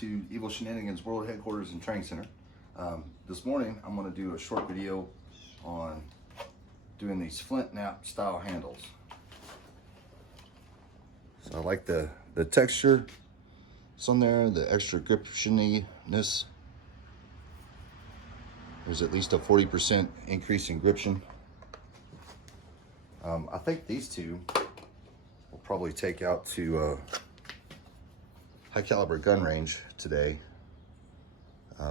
to Evil Shenanigans World Headquarters and Training Center. This morning I'm going to do a short video on doing these Flint nap style handles. So I like the texture. It's on there, the extra griptioniness. There's at least a 40% increase in gription. I think these two will probably take out to high caliber gun range today.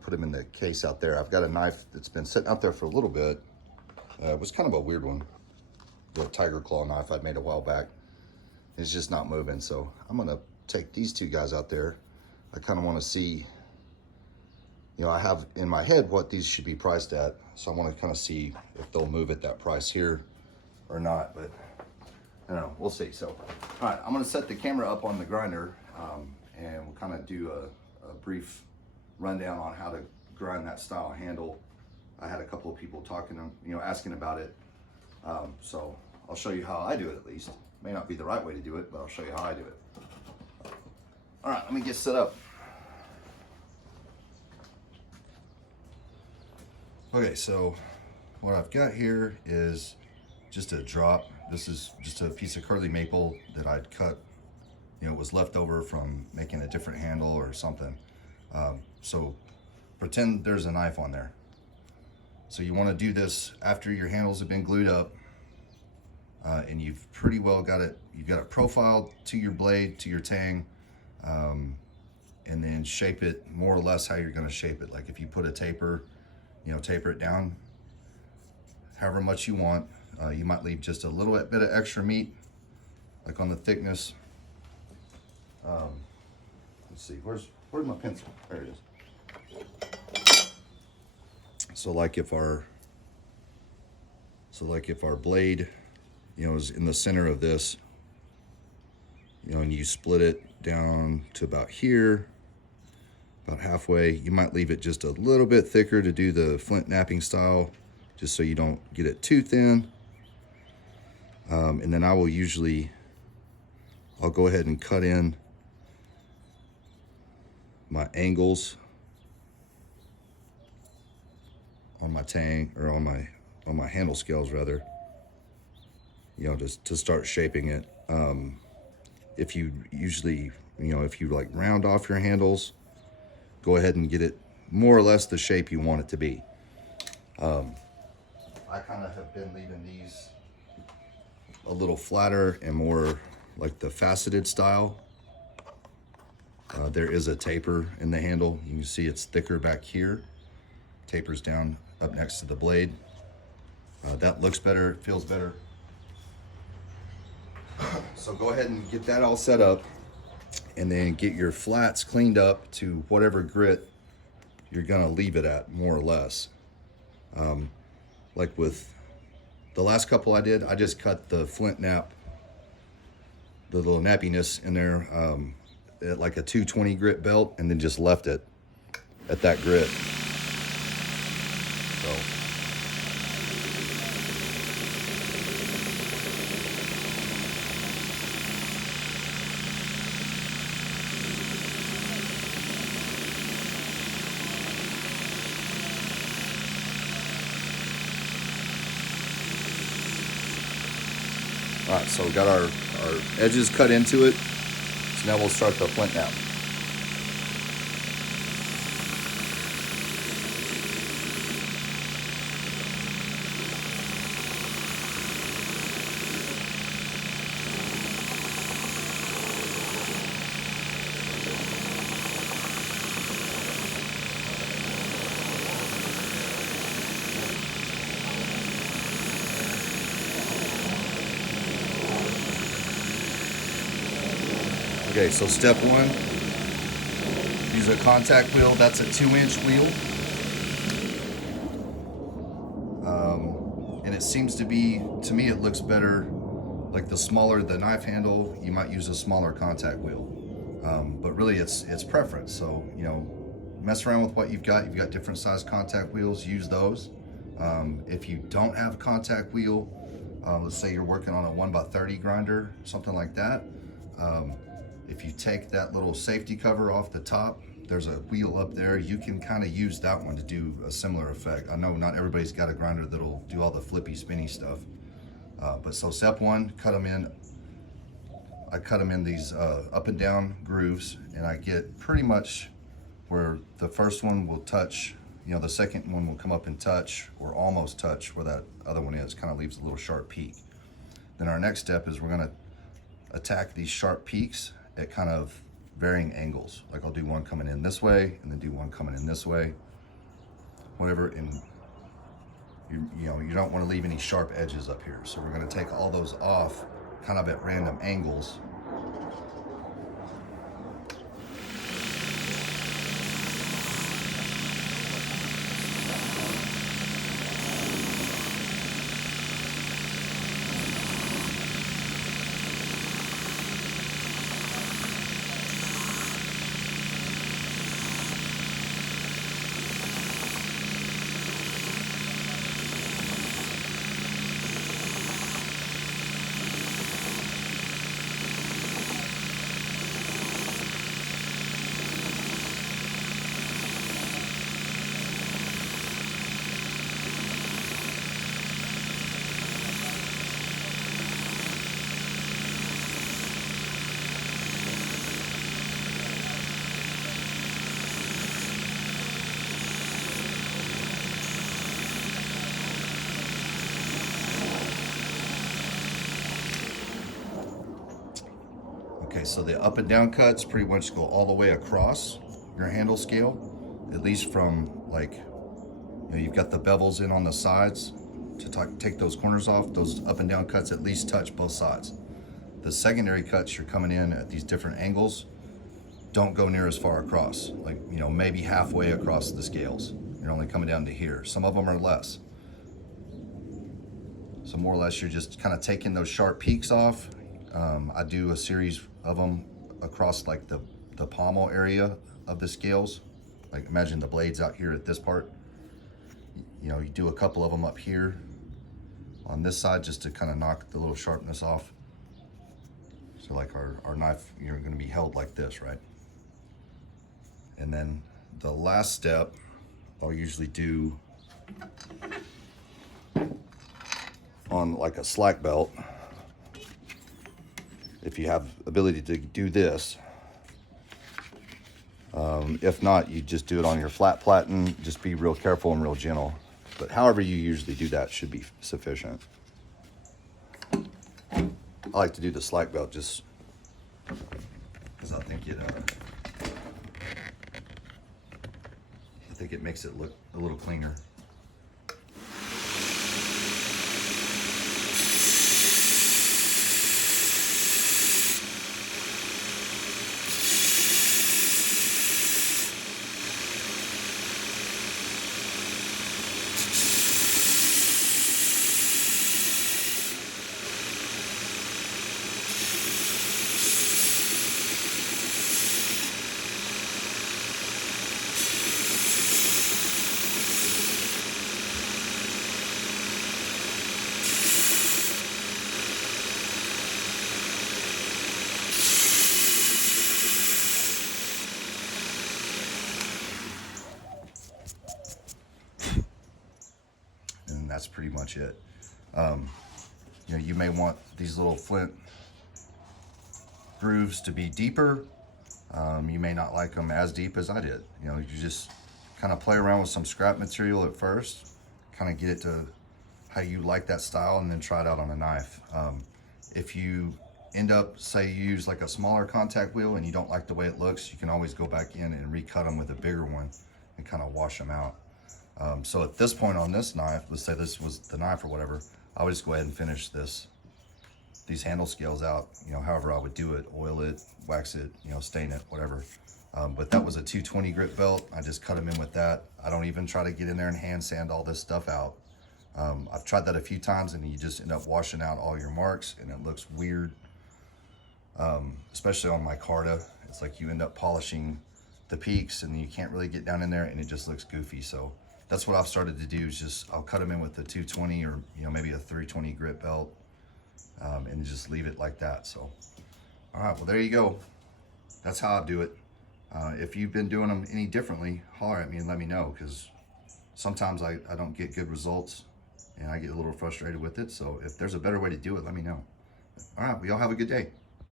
Put them in the case out there. I've got a knife that's been sitting out there for a little bit. It was kind of a weird one. The tiger claw knife I'd made a while back. It's just not moving, so I'm gonna take these two guys out there. I kind of want to see, you know, I have in my head what these should be priced at, so I want to kind of see if they'll move at that price here or not, but I don't know, we'll see. So, all right, I'm gonna set the camera up on the grinder, and we'll kind of do a brief rundown on how to grind that style handle. I had a couple of people talking, you know, asking about it, so I'll show you how I do it at least. May not be the right way to do it, but I'll show you how I do it. All right, let me get set up. Okay, so what I've got here is just a drop. This is just a piece of curly maple that I'd cut. You know, it was left over from making a different handle or something. So pretend there's a knife on there. So you want to do this after your handles have been glued up, and you've pretty well got it. You've got it profiled to your blade, to your tang, and then shape it more or less how you're going to shape it. Like if you put a taper, you know, taper it down however much you want. You might leave just a little bit of extra meat, like on the thickness. Let's see, where's my pencil? There it is. So like if our blade, you know, is in the center of this, you know, and you split it down to about here, about halfway, you might leave it just a little bit thicker to do the flint napping style, just so you don't get it too thin. And then I'll go ahead and cut in my angles on my tang, or on my handle scales rather, you know, just to start shaping it. If you usually, you know, if you like round off your handles, go ahead and get it more or less the shape you want it to be. I kind of have been leaving these a little flatter and more like the faceted style. There is a taper in the handle. You can see it's thicker back here. Tapers down up next to the blade. That looks better, it feels better. So go ahead and get that all set up, and then get your flats cleaned up to whatever grit you're gonna leave it at, more or less. Like with the last couple I did, I just cut the flint nap, the little nappiness in there, at like a 220 grit belt, and then just left it at that grit. So all right, so we got our edges cut into it. So now we'll start the flint nap. Okay, so step one, use a contact wheel. That's a 2-inch wheel. And it seems to be, to me, it looks better, like the smaller the knife handle, you might use a smaller contact wheel. But really it's preference. So, you know, mess around with what you've got. You've got different size contact wheels, use those. If you don't have a contact wheel, let's say you're working on a 1x30 grinder, something like that. If you take that little safety cover off the top, there's a wheel up there. You can kind of use that one to do a similar effect. I know not everybody's got a grinder that'll do all the flippy, spinny stuff. But so step one, cut them in. I cut them in these up and down grooves, and I get pretty much where the first one will touch, you know, the second one will come up and touch, or almost touch where that other one is, kind of leaves a little sharp peak. Then our next step is we're gonna attack these sharp peaks at kind of varying angles. Like I'll do one coming in this way, and then do one coming in this way, whatever. And you know, you don't want to leave any sharp edges up here. So we're going to take all those off kind of at random angles. Okay, so the up and down cuts pretty much go all the way across your handle scale, at least from, like, you know, you've got the bevels in on the sides to take those corners off. Those up and down cuts at least touch both sides. The secondary cuts, you're coming in at these different angles, don't go near as far across, like, you know, maybe halfway across the scales. You're only coming down to here. Some of them are less. So more or less, you're just kind of taking those sharp peaks off. I do a series of them across like the pommel area of the scales. Like imagine the blades out here at this part. You know, you do a couple of them up here on this side just to kind of knock the little sharpness off. So like our knife, you're going to be held like this, right? And then the last step, I'll usually do on like a slack belt. If you have ability to do this. If not, you just do it on your flat platen. Just be real careful and real gentle. But however you usually do that should be sufficient. I like to do the slack belt just because I think it makes it look a little cleaner. That's pretty much it. You know, you may want these little flint grooves to be deeper. You may not like them as deep as I did. You know, you just kind of play around with some scrap material at first, kind of get it to how you like that style, and then try it out on a knife. If you end up, say you use like a smaller contact wheel and you don't like the way it looks, you can always go back in and recut them with a bigger one and kind of wash them out. So at this point on this knife, let's say this was the knife or whatever, I would just go ahead and finish these handle scales out, you know, however I would do it, oil it, wax it, you know, stain it, whatever. But that was a 220 grit belt. I just cut them in with that. I don't even try to get in there and hand sand all this stuff out. I've tried that a few times and you just end up washing out all your marks and it looks weird. Especially on my Carta, it's like you end up polishing the peaks and you can't really get down in there and it just looks goofy. So that's what I've started to do, is just I'll cut them in with the 220 or, you know, maybe a 320 grit belt, and just leave it like that. So, all right, well, there you go. That's how I do it. If you've been doing them any differently, holler at me and let me know, because sometimes I don't get good results and I get a little frustrated with it. So if there's a better way to do it, let me know. All right, well, y'all have a good day.